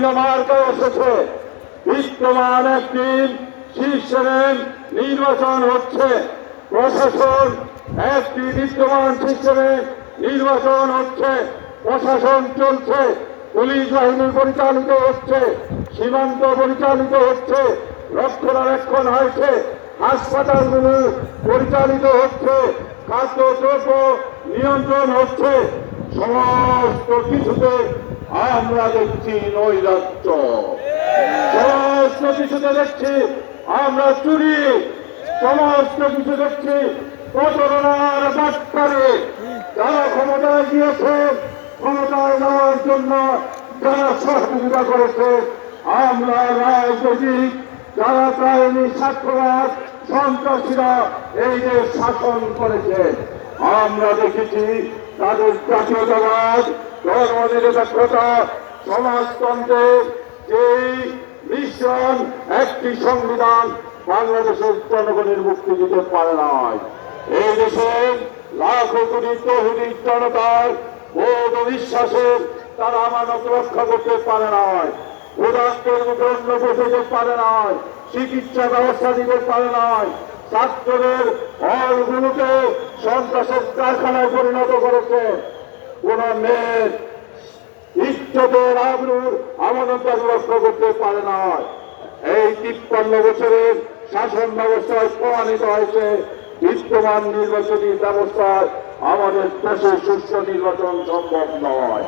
বিভিন্ন মার্কা এসেছে। বিদ্যমান একটি শীর্ষের নির্বাচন হচ্ছে, প্রশাসন একটি বিদ্যমান শীর্ষের নির্বাচন হচ্ছে, প্রশাসন চলছে, পুলিশ বাহিনী পরিচালিত হচ্ছে, সীমান্ত পরিচালিত হচ্ছে, রক্ষণাবেক্ষণ হয়েছে, হাসপাতালগুলো পরিচালিত হচ্ছে, খাদ্যদ্রব্য নিয়ন্ত্রণ হচ্ছে। সমস্ত কিছুতে আমরা দেখছি নৈরাজ্য, সমস্ত কিছুতে দেখছি আমরা চুরি, সমস্ত কিছু দেখছি প্রতারণার বাটপারে। যারা ক্ষমতায় গিয়েছে, ক্ষমতায় নেওয়ার জন্য যারা সহযোগিতা করেছে, আমরা রাজনৈতিক যারা প্রায়ণী ছাত্ররাজ সন্ত্রাসীরা এই যে শাসন করেছে, আমরা দেখেছি তাদের জাতীয়তাবাদ, ধর্মনিরপেক্ষতা, সমাজতন্ত্রের যেই মিশ্রণ একটি সংবিধান বাংলাদেশের জনগণের মুক্তি দিতে পারে নাই। এই দেশের লাখো কোটি তৌহিদ জনতার বোধ ও বিশ্বাসের তারা আমানত রক্ষা করতে পারে নাই, উদাত্তের জন্য বসাতে পারে নাই, চিকিৎসা ব্যবস্থা দিতে পারে নাই, ছাত্রদের হলগুলোকে সন্ত্রাসের কারখানায় পরিণত করেছে। কোন মেয়ের ইজ্জতের আবরুর আমানত রক্ষা করতে পারে নাই। এই 53 বছরের শাসন ব্যবস্থায় প্রমাণিত হয়েছে বিদ্যমান নির্বাচনী ব্যবস্থায় আমাদের দেশে সুষ্ঠু নির্বাচন সম্ভব নয়।